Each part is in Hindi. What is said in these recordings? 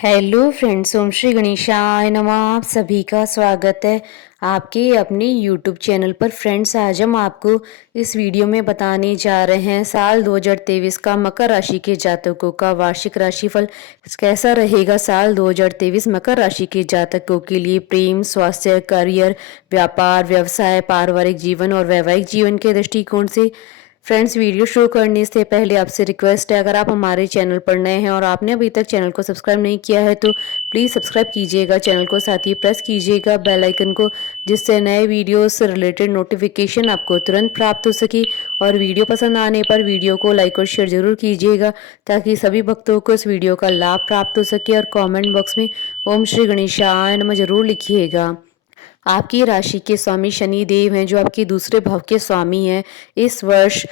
हेलो फ्रेंड्स, ओम श्री गणेशाय नमः। आप सभी का स्वागत है आपके अपने यूट्यूब चैनल पर। फ्रेंड्स, आज हम आपको इस वीडियो में बताने जा रहे हैं साल 2023 का मकर राशि के जातकों का वार्षिक राशिफल कैसा रहेगा। साल 2023 मकर राशि के जातकों के लिए प्रेम, स्वास्थ्य, करियर, व्यापार, व्यवसाय, पारिवारिक जीवन और वैवाहिक जीवन के दृष्टिकोण से। फ्रेंड्स, वीडियो शुरू करने से पहले आपसे रिक्वेस्ट है, अगर आप हमारे चैनल पर नए हैं और आपने अभी तक चैनल को सब्सक्राइब नहीं किया है तो प्लीज़ सब्सक्राइब कीजिएगा चैनल को, साथ ही प्रेस कीजिएगा बेल आइकन को, जिससे नए वीडियोस से रिलेटेड नोटिफिकेशन आपको तुरंत प्राप्त हो सके। और वीडियो पसंद आने पर वीडियो को लाइक और शेयर जरूर कीजिएगा ताकि सभी भक्तों को इस वीडियो का लाभ प्राप्त हो सके। और कॉमेंट बॉक्स में ओम श्री गणेशाय नमः जरूर लिखिएगा। आपकी राशि के स्वामी शनि देव हैं, जो आपके दूसरे भाव के स्वामी हैं। इस वर्ष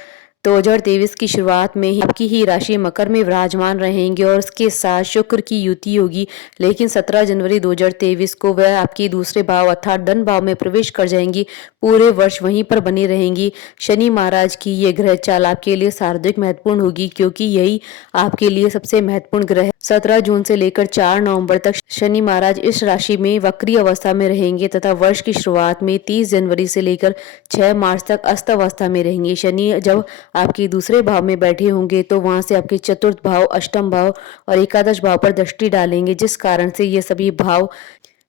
2023 की शुरुआत में ही आपकी ही राशि मकर में विराजमान रहेंगे और उसके साथ शुक्र की युति होगी। लेकिन 17 जनवरी 2023 को वह आपके दूसरे भाव अर्थात धन भाव में प्रवेश कर जाएंगी। पूरे वर्ष वहीं पर बनी रहेंगी। शनि महाराज की ये ग्रह चाल आपके लिए सर्वाधिक महत्वपूर्ण होगी, क्योंकि यही आपके लिए सबसे महत्वपूर्ण ग्रह है। 17 जून से लेकर 4 नवंबर तक शनि महाराज इस राशि में वक्री अवस्था में रहेंगे तथा वर्ष की शुरुआत में 30 जनवरी से लेकर 6 मार्च तक अस्त अवस्था में रहेंगे। शनि जब आपके दूसरे भाव में बैठे होंगे तो वहां से आपके चतुर्थ भाव, अष्टम भाव और एकादश भाव पर दृष्टि डालेंगे, जिस कारण से ये सभी भाव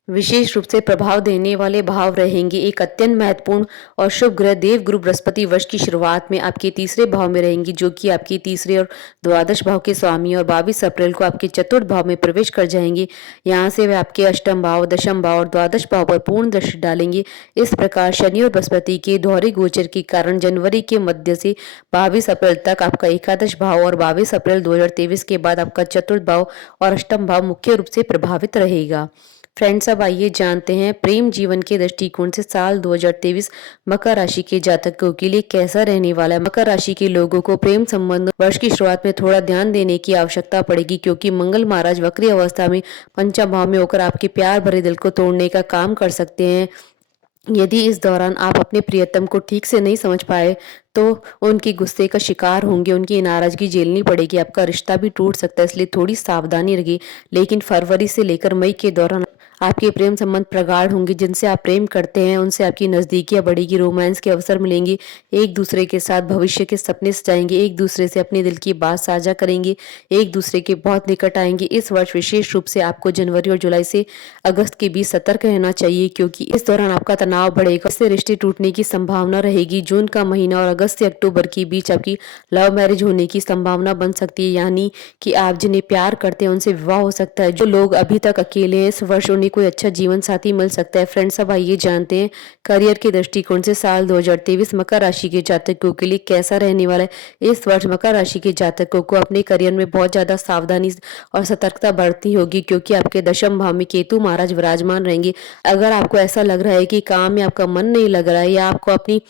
विशेष रूप से प्रभाव देने वाले भाव रहेंगे। एक अत्यंत महत्वपूर्ण और शुभ ग्रह देव गुरु बृहस्पति वर्ष की शुरुआत में आपके तीसरे भाव में रहेंगी, जो कि आपके तीसरे और द्वादश भाव के स्वामी, और 22 अप्रैल को आपके चतुर्थ भाव में प्रवेश कर जाएंगे। यहाँ से वे आपके अष्टम भाव, दशम भाव और द्वादश भाव पर पूर्ण दृष्टि डालेंगे। इस प्रकार शनि और बृहस्पति के दोहरे गोचर के कारण जनवरी के मध्य से 22 अप्रैल तक आपका एकादश भाव और 22 अप्रैल 2023 के बाद आपका चतुर्थ भाव और अष्टम भाव मुख्य रूप से प्रभावित रहेगा। फ्रेंड्स, अब आइए जानते हैं प्रेम जीवन के दृष्टिकोण से साल 2023 मकर राशि के जातकों के लिए कैसा रहने वाला है। मकर राशि के लोगों को प्रेम संबंध वर्ष की शुरुआत में थोड़ा ध्यान देने की आवश्यकता पड़ेगी, क्योंकि मंगल महाराज वक्री अवस्था में पंचम भाव में होकर आपके प्यार भरे दिल को तोड़ने का काम कर सकते हैं। यदि इस दौरान आप अपने प्रियतम को ठीक से नहीं समझ पाए तो उनकी गुस्से का शिकार होंगे, उनकी नाराजगी झेलनी पड़ेगी, आपका रिश्ता भी टूट सकता है, इसलिए थोड़ी सावधानी रखिए। लेकिन फरवरी से लेकर मई के दौरान आपके प्रेम संबंध प्रगाढ़ होंगे। जिनसे आप प्रेम करते हैं उनसे आपकी नजदीकियां बढ़ेगी, रोमांस के अवसर मिलेंगे, एक दूसरे के साथ भविष्य के सपने सजाएंगे, एक दूसरे से अपने दिल की बात साझा करेंगे, एक दूसरे के बहुत निकट आएंगे। इस वर्ष विशेष रूप से आपको जनवरी और जुलाई से अगस्त के बीच सतर्क रहना चाहिए, क्योंकि इस दौरान आपका तनाव बढ़ेगा, इससे रिश्ते टूटने की संभावना रहेगी। जून का महीना और अगस्त से अक्टूबर के बीच आपकी लव मैरिज होने की संभावना बन सकती है, यानी कि आप जिन्हें प्यार करते हैं उनसे विवाह हो सकता है। जो लोग अभी तक अकेले हैं, इस वर्ष उन्हें कोई अच्छा जीवन साथी मिल सकता है। फ्रेंड्स, अब आइए जानते हैं करियर के दृष्टिकोण से साल 2023 मकर राशि के जातकों के लिए कैसा रहने वाला है। इस वर्ष मकर राशि के जातकों को अपने करियर में बहुत ज्यादा सावधानी और सतर्कता बरतनी होगी, क्योंकि आपके दशम भाव में केतु महाराज विराजमान रहेंगे। अगर आपको ऐसा लग रहा है कि काम में आपका मन नहीं लग रहा है या आपको अपनी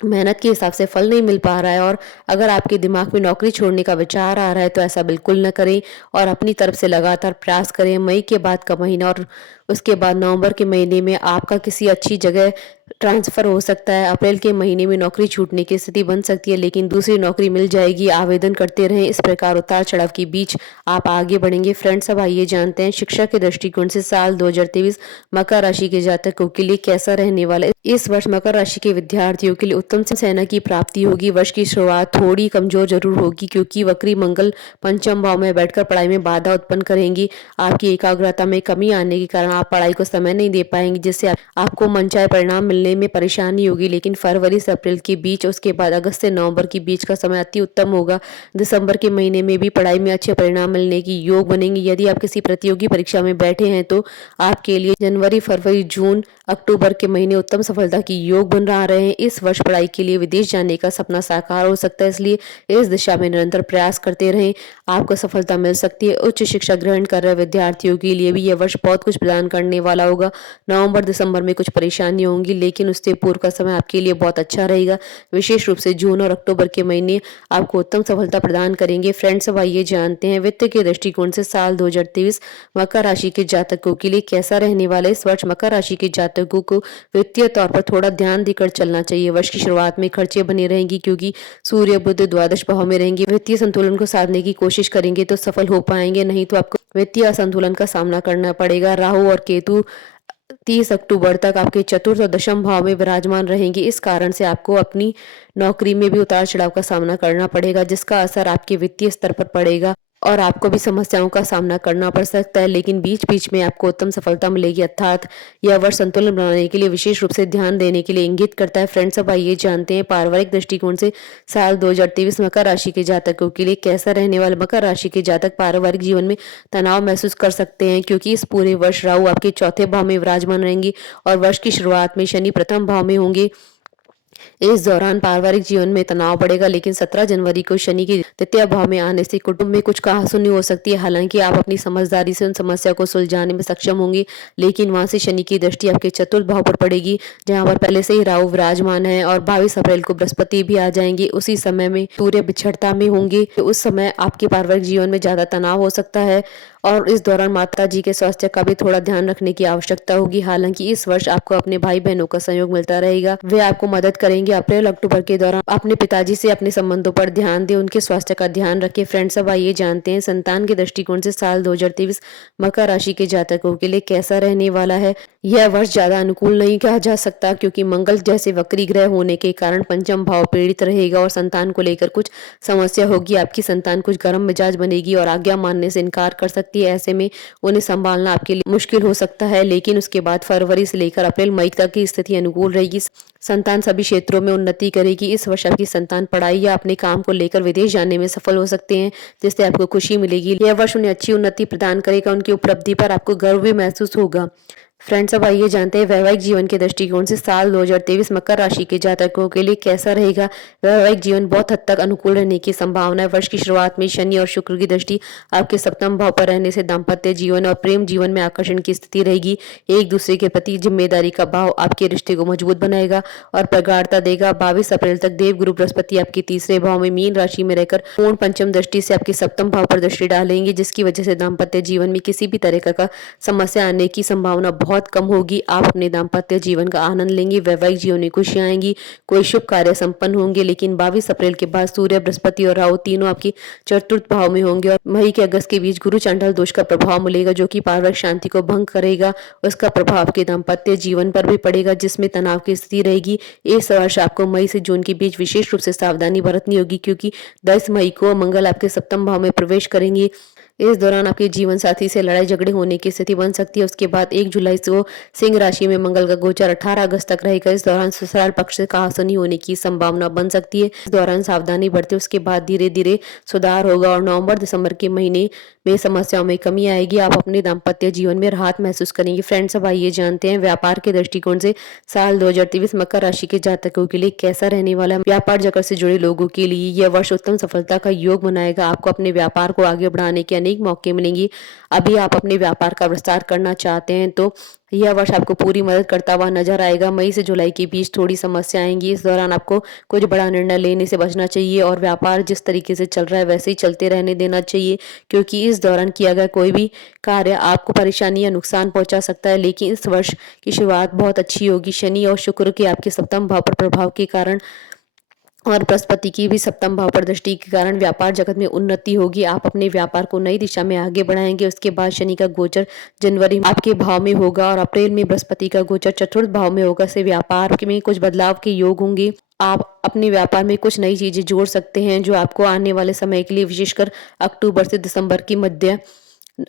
मेहनत के हिसाब से फल नहीं मिल पा रहा है, और अगर आपके दिमाग में नौकरी छोड़ने का विचार आ रहा है, तो ऐसा बिल्कुल न करें और अपनी तरफ से लगातार प्रयास करें। मई के बाद का महीना और उसके बाद नवंबर के महीने में आपका किसी अच्छी जगह ट्रांसफर हो सकता है। अप्रैल के महीने में नौकरी छूटने की स्थिति बन सकती है, लेकिन दूसरी नौकरी मिल जाएगी। आवेदन करते रहें, इस प्रकार उतार चढ़ाव के बीच आप आगे बढ़ेंगे। फ्रेंड्स, अब आइए जानते हैं शिक्षा के दृष्टिकोण से साल 2023 मकर राशि के जातकों के लिए कैसा रहने वाला है। इस वर्ष मकर राशि के विद्यार्थियों के लिए उत्तम सेना की प्राप्ति होगी। वर्ष की शुरुआत थोड़ी कमजोर जरूर होगी, क्योंकि वक्री मंगल पंचम भाव में बैठकर पढ़ाई में बाधा उत्पन्न करेंगी। आपकी एकाग्रता में कमी आने के कारण आप पढ़ाई को समय नहीं दे पाएंगे, जिससे आपको मनचाहे परिणाम मिलने में परेशानी होगी। लेकिन फरवरी से अप्रैल के बीच, उसके बाद अगस्त से नवंबर के बीच का समय अति उत्तम होगा। दिसंबर के महीने में भी पढ़ाई में अच्छे परिणाम मिलने की योग बनेंगे। यदि आप किसी प्रतियोगी परीक्षा में बैठे हैं तो आपके लिए जनवरी, फरवरी, जून, अक्टूबर के महीने उत्तम सफलता की योग बन रहे हैं। इस वर्ष पढ़ाई के लिए विदेश जाने का सपना साकार हो सकता है, इसलिए इस दिशा में निरंतर प्रयास करते रहें, आपको सफलता मिल सकती है। उच्च शिक्षा ग्रहण कर रहे विद्यार्थियों के लिए भी यह वर्ष बहुत कुछ प्रदान करने वाला होगा। नवंबर दिसंबर में कुछ परेशानी होंगी, लेकिन उससे पूर्व का समय आपके लिए बहुत अच्छा रहेगा। विशेष रूप से जून और अक्टूबर के महीने आपको उत्तम सफलता प्रदान करेंगे। फ्रेंड्स, अब आइए जानते हैं वित्त के दृष्टिकोण से साल 2023 मकर राशि के जातकों के लिए कैसा रहने वाला है। इस वर्ष मकर राशि के जातकों को वित्तीय तौर पर थोड़ा ध्यान देकर चलना चाहिए। वर्ष की शुरुआत में खर्चे बने रहेंगी, क्योंकि सूर्य बुध द्वादश भाव में रहेंगे। वित्तीय संतुलन को साधने की कोशिश करेंगे तो सफल हो पाएंगे, नहीं तो आपको वित्तीय असंतुलन का सामना करना पड़ेगा। राहु और केतु 30 अक्टूबर तक आपके चतुर्थ और दशम भाव में विराजमान रहेंगे। इस कारण से आपको अपनी नौकरी में भी उतार चढ़ाव का सामना करना पड़ेगा, जिसका असर आपके वित्तीय स्तर पर पड़ेगा और आपको भी समस्याओं का सामना करना पड़ सकता है। लेकिन बीच बीच में आपको उत्तम सफलता मिलेगी। अर्थात यह वर्ष संतुलन बनाने के लिए विशेष रूप से ध्यान देने के लिए इंगित करता है। फ्रेंड्स, अब आइए जानते हैं पारिवारिक दृष्टिकोण से साल 2023 मकर राशि के जातकों के लिए कैसा रहने वाला। मकर राशि के जातक पारिवारिक जीवन में तनाव महसूस कर सकते हैं, क्योंकि इस पूरे वर्ष राहु आपके चौथे भाव में विराजमान रहेंगे और वर्ष की शुरुआत में शनि प्रथम भाव में होंगे। इस दौरान पारिवारिक जीवन में तनाव बढ़ेगा, लेकिन 17 जनवरी को शनि के तृतीय भाव में आने से कुटुंब में कुछ कहासुनी हो सकती है। हालांकि आप अपनी समझदारी से उन समस्या को सुलझाने में सक्षम होंगे, लेकिन वहां से शनि की दृष्टि आपके चतुर्थ भाव पर पड़ेगी, जहां पर पहले से ही राहु विराजमान है और 22 अप्रैल को बृहस्पति भी आ जाएंगे। उसी समय में सूर्य बिछड़ता में होंगे, तो उस समय आपके पारिवारिक जीवन में ज्यादा तनाव हो सकता है और इस दौरान माता जी के स्वास्थ्य का भी थोड़ा ध्यान रखने की आवश्यकता होगी। हालांकि इस वर्ष आपको अपने भाई बहनों का सहयोग मिलता रहेगा, वे आपको मदद करेंगे। अप्रैल अक्टूबर के दौरान अपने पिताजी से अपने संबंधों पर ध्यान दें, उनके स्वास्थ्य का ध्यान रखें। फ्रेंड्स, अब आइए जानते हैं संतान के दृष्टिकोण से साल 2023 मकर राशि के जातकों के लिए कैसा रहने वाला है। यह वर्ष ज्यादा अनुकूल नहीं कहा जा सकता, क्योंकि मंगल जैसे वक्री ग्रह होने के कारण पंचम भाव पीड़ित रहेगा और संतान को लेकर कुछ समस्या होगी। आपकी संतान कुछ गर्म मिजाज बनेगी और आज्ञा मानने से इनकार कर सकती है। ऐसे में उन्हें संभालना आपके लिए मुश्किल हो सकता है, लेकिन उसके बाद फरवरी से लेकर अप्रैल मई तक की स्थिति अनुकूल रहेगी। संतान सभी क्षेत्रों में उन्नति करेगी। इस वर्ष आपकी संतान पढ़ाई या अपने काम को लेकर विदेश जाने में सफल हो सकते हैं, जिससे आपको खुशी मिलेगी। यह वर्ष उन्हें अच्छी उन्नति प्रदान करेगा, उनकी उपलब्धि पर आपको गर्व भी महसूस होगा। फ्रेंड्स, अब आइए जानते हैं वैवाहिक जीवन के दृष्टिकोण से साल 2023 मकर राशि के जातकों के लिए कैसा रहेगा। वैवाहिक जीवन बहुत हद तक अनुकूल रहने की संभावना है। वर्ष की शुरुआत में शनि और शुक्र की दृष्टि आपके सप्तम भाव पर रहने से दाम्पत्य जीवन और प्रेम जीवन में आकर्षण की स्थिति रहेगी। एक दूसरे के प्रति जिम्मेदारी का भाव आपके रिश्ते को मजबूत बनाएगा और प्रगाढ़ता देगा। 22 अप्रैल तक देवगुरु बृहस्पति आपके तीसरे भाव में मीन राशि में रहकर पूर्ण पंचम दृष्टि से आपके सप्तम भाव पर दृष्टि डालेंगे, जिसकी वजह से दाम्पत्य जीवन में किसी भी तरह का समस्या आने की संभावना बहुत कम होगी। आप अपने दाम्पत्य जीवन का आनंद लेंगे, वैवाहिक जीवन में खुशियां आएंगी, कोई शुभ कार्य संपन्न होंगे। लेकिन 22 अप्रैल के बाद सूर्य, बृहस्पति और राहु तीनों आपके चतुर्थ भाव में होंगे और मई के अगस्त के बीच गुरु चांडाल दोष का प्रभाव मिलेगा, जो कि पारिवारिक शांति को भंग करेगा। उसका प्रभाव आपके दाम्पत्य जीवन पर भी पड़ेगा, जिसमें तनाव की स्थिति रहेगी। इस वर्ष आपको मई से जून के बीच विशेष रूप से सावधानी बरतनी होगी, क्योंकि 10 मई को मंगल आपके सप्तम भाव में प्रवेश करेंगे। इस दौरान आपके जीवन साथी से लड़ाई झगड़े होने की स्थिति बन सकती है। उसके बाद 1 जुलाई से वो सिंह राशि में मंगल का गोचर 18 अगस्त तक रहेगा। इस दौरान ससुराल पक्ष से कहासुनी होने की संभावना बन सकती है। इस दौरान सावधानी बरते, उसके बाद धीरे धीरे सुधार होगा और नवंबर दिसंबर के महीने में समस्याओं में कमी आएगी। आप अपने दाम्पत्य जीवन में राहत महसूस करेंगे। फ्रेंड्स, अब आइए जानते हैं व्यापार के दृष्टिकोण से साल 2023 मकर राशि के जातकों के लिए कैसा रहने वाला है। व्यापार जगत से जुड़े लोगों के लिए यह वर्ष उत्तम सफलता का योग बनाएगा। आपको अपने व्यापार को आगे बढ़ाने के अनेक मौके मिलेंगे। अभी आप अपने व्यापार का विस्तार करना चाहते हैं तो यह वर्ष आपको पूरी मदद करता हुआ नजर आएगा। मई से जुलाई के बीच थोड़ी समस्या आएंगी। इस दौरान आपको कुछ बड़ा निर्णय लेने से बचना चाहिए और व्यापार जिस तरीके से चल रहा है वैसे ही चलते रहने देना चाहिए, क्योंकि इस दौरान किया गया कोई भी कार्य आपको परेशानी या नुकसान पहुंचा सकता है। लेकिन इस वर्ष की शुरुआत बहुत अच्छी होगी। शनि और शुक्र के आपके सप्तम भाव पर प्रभाव के कारण और बृहस्पति की भी सप्तम भाव पर दृष्टि के कारण व्यापार जगत में उन्नति होगी। आप अपने व्यापार को नई दिशा में आगे बढ़ाएंगे। उसके बाद शनि का गोचर जनवरी में आपके भाव में होगा और अप्रैल में बृहस्पति का गोचर चतुर्थ भाव में होगा। से व्यापार में कुछ बदलाव के योग होंगे। आप अपने व्यापार में कुछ नई चीजें जोड़ सकते हैं, जो आपको आने वाले समय के लिए विशेषकर अक्टूबर से दिसंबर की मध्य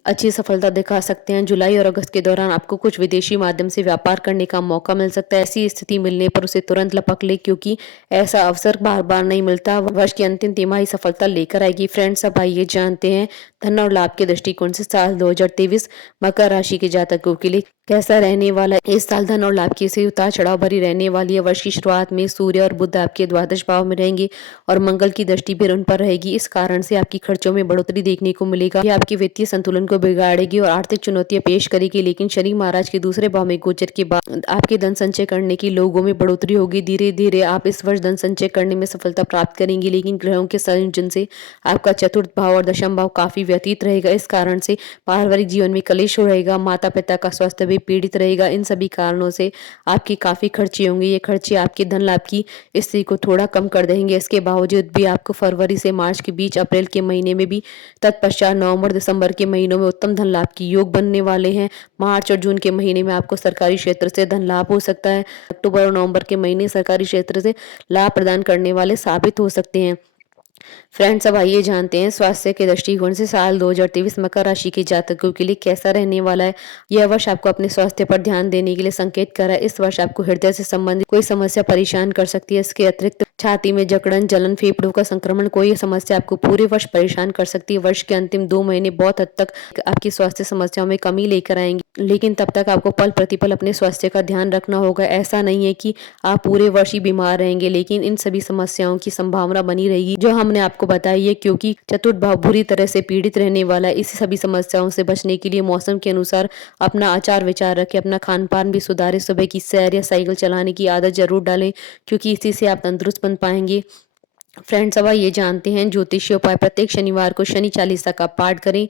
अच्छी सफलता दिखा सकते हैं। जुलाई और अगस्त के दौरान आपको कुछ विदेशी माध्यम से व्यापार करने का मौका मिल सकता है। ऐसी स्थिति मिलने पर उसे तुरंत लपक ले, क्योंकि ऐसा अवसर बार बार नहीं मिलता। वर्ष की अंतिम तिमाही सफलता लेकर आएगी। फ्रेंड्स, अब आइए जानते हैं धन और लाभ के दृष्टिकोण से साल 2023 मकर राशि के जातकों के लिए कैसा रहने वाला है। इस साल धन और लाभ की से उतार चढ़ाव भरी रहने वाली है। वर्ष की शुरुआत में सूर्य और बुध आपके द्वादश भाव में रहेंगे और मंगल की दृष्टि भी उन पर रहेगी। इस कारण से आपकी खर्चों में बढ़ोतरी देखने को मिलेगा। ये आपके वित्तीय संतुलन को बिगाड़ेगी और आर्थिक चुनौतियां पेश करेगी। लेकिन शनि महाराज के दूसरे भाव में गोचर के बाद आपके धन संचय करने की लोगों में बढ़ोतरी होगी। धीरे धीरे आप इस वर्ष धन संचय करने में सफलता प्राप्त करेंगे। लेकिन ग्रहों के संयोजन से आपका चतुर्थ भाव और दशम भाव काफी व्यतीत रहेगा। इस कारण से पारिवारिक जीवन में कलेश रहेगा। माता पिता का स्वास्थ्य भी पीड़ित रहेगा। इन सभी कारणों से आपके काफी खर्चे होंगे। ये खर्चे आपके धन लाभ की स्थिति को थोड़ा कम कर देंगे। इसके बावजूद भी आपको फरवरी से मार्च के बीच, अप्रैल के महीने में भी, तत्पश्चात नवंबर दिसंबर के महीने महीनों में उत्तम धन लाभ की योग बनने वाले हैं। मार्च और जून के महीने में आपको सरकारी क्षेत्र से धन लाभ हो सकता है। अक्टूबर और नवंबर के महीने सरकारी क्षेत्र से लाभ प्रदान करने वाले साबित हो सकते हैं। फ्रेंड्स, अब आइए जानते हैं स्वास्थ्य के दृष्टिकोण से साल 2023 मकर राशि के जातकों के लिए कैसा रहने वाला है। यह वर्ष आपको अपने स्वास्थ्य पर ध्यान देने के लिए संकेत कर रहा है। इस वर्ष आपको हृदय से संबंधित कोई समस्या परेशान कर सकती है। इसके अतिरिक्त छाती में जकड़न, जलन, फेफड़ों का संक्रमण, कोई समस्या आपको पूरे वर्ष परेशान कर सकती है। वर्ष के अंतिम 2 महीने बहुत हद तक आपकी स्वास्थ्य समस्याओं में कमी लेकर आएंगे, लेकिन तब तक आपको पल प्रतिपल अपने स्वास्थ्य का ध्यान रखना होगा। ऐसा नहीं है कि आप पूरे वर्ष ही बीमार रहेंगे, लेकिन इन सभी समस्याओं की संभावना बनी रहेगी जो हमने आपको बताई है, क्योंकि चतुर्थ भाव बुरी तरह से पीड़ित रहने वाला है। इस सभी समस्याओं से बचने के लिए मौसम के अनुसार अपना आचार विचार रखें, अपना खान पान भी सुधारें, सुबह की सैर या साइकिल चलाने की आदत जरूर डालें, क्योंकि इसी से आप तंदुरुस्त बन पाएंगे। फ्रेंड्स, अब ये जानते हैं ज्योतिषीय उपाय। प्रत्येक शनिवार को शनि चालीसा का पाठ करें,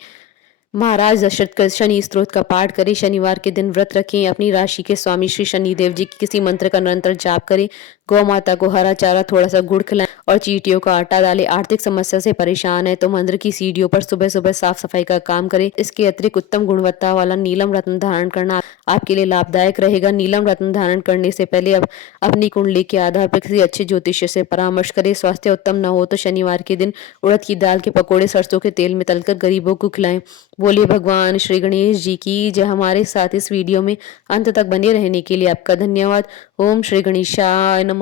महाराज दशरथ का शनि स्त्रोत का पाठ करें, शनिवार के दिन व्रत रखें, अपनी राशि के स्वामी श्री शनिदेव जी की किसी मंत्र का निरंतर जाप करें, गौ माता को हरा चारा, थोड़ा सा गुड़ खिलाएं और चींटियों का आटा डालें। आर्थिक समस्या से परेशान है तो मंदिर की सीढ़ियों पर सुबह सुबह साफ सफाई का काम करें। इसके अतिरिक्त उत्तम गुणवत्ता वाला नीलम रत्न धारण करना आपके लिए लाभदायक रहेगा। नीलम रत्न धारण करने से पहले अब अपनी कुंडली के आधार पर किसी अच्छे ज्योतिषी से परामर्श करें। स्वास्थ्य उत्तम न हो तो शनिवार के दिन उड़द की दाल के पकौड़े सरसों के तेल में तलकर गरीबों को खिलाएं। बोलिए भगवान श्री गणेश जी की जय। हमारे साथ इस वीडियो में अंत तक बने रहने के लिए आपका धन्यवाद। ओम श्री गणेशाय नमः।